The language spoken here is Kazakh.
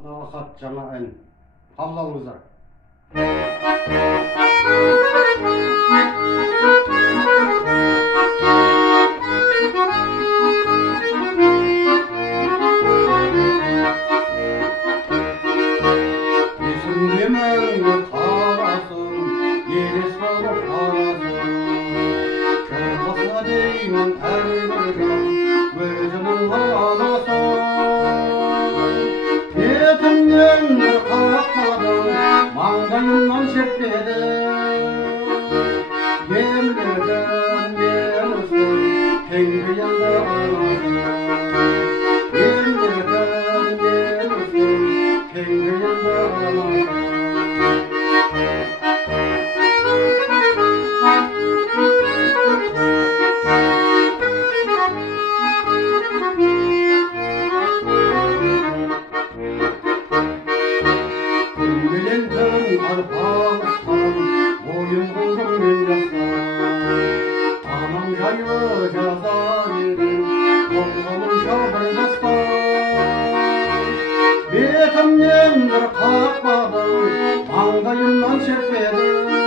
Vakit жаңа ән қабыл алыңыздар. Есімдемеңді қарасын, елес болып қарасын, жолбасына деймін әрбір жан өзінің анасын. Бетімнен бір қақпадың, маңдайымнан шертпедің, емдердің менісің, кеңбейінді анасың. Емдердің менісің, kengiyanda Kengiyandın arpağıstan, boyun buldum men jastan. Anam jaylı жазар едім, қолғаным жабыр дастан. Бетімнен бір қақпадың, маңдайымнан шертпедің.